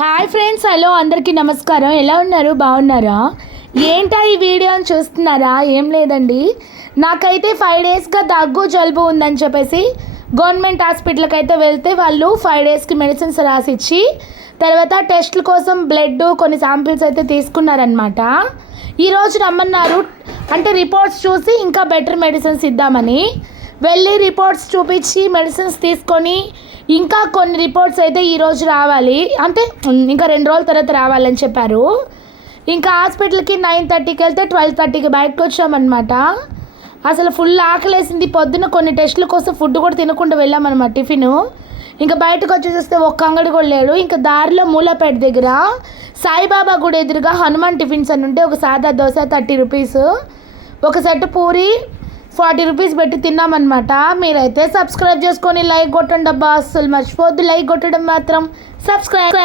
Hi friends, hello అందరికీ నమస్కారం. ఎలా ఉన్నారు? బాగున్నారా? ఏంటా ఈ వీడియో అని చూస్తున్నారా? ఏం లేదండి, నాకైతే 5 డేస్గా దగ్గు జలుబు ఉందని చెప్పేసి గవర్నమెంట్ హాస్పిటల్కి అయితే వెళ్తే వాళ్ళు 5 డేస్కి మెడిసిన్స్ రాసిచ్చి తర్వాత టెస్ట్ల కోసం బ్లడ్ కొన్ని శాంపిల్స్ అయితే తీసుకున్నారనమాట. ఈరోజు రమ్మన్నారు, అంటే రిపోర్ట్స్ చూసి ఇంకా బెటర్ మెడిసిన్స్ ఇద్దామని వెళ్ళి రిపోర్ట్స్ చూపించి మెడిసిన్స్ తీసుకొని ఇంకా కొన్ని రిపోర్ట్స్ అయితే ఈరోజు రావాలి, అంటే ఇంకా 2 రోజుల తర్వాత రావాలని చెప్పారు. ఇంకా హాస్పిటల్కి 9:30కి వెళ్తే 12:30కి బయటకు వచ్చామన్నమాట. అసలు ఫుల్ ఆకలేసింది. పొద్దున్న కొన్ని టెస్టుల కోసం ఫుడ్ కూడా తినకుండా వెళ్ళామన్నమాట, టిఫిన్. ఇంకా బయటకు వచ్చి చూస్తే ఒక్క అంగడి కూడా లేడు. ఇంకా దారిలో మూలాపేట దగ్గర సాయిబాబా గుడి ఎదురుగా హనుమాన్ టిఫిన్స్ అని ఉంటే ఒక సాదా దోశ 30 రూపీస్, ఒక సెట్ పూరి 40 రూపీస్ పెట్టి తిన్నామన్నమాట. మీరైతే సబ్స్క్రైబ్ చేసుకొని లైక్ కొట్టండి అబ్బా, అస్సలు మర్చిపోద్దు లైక్ కొట్టడం మాత్రం. సబ్స్క్రైబ్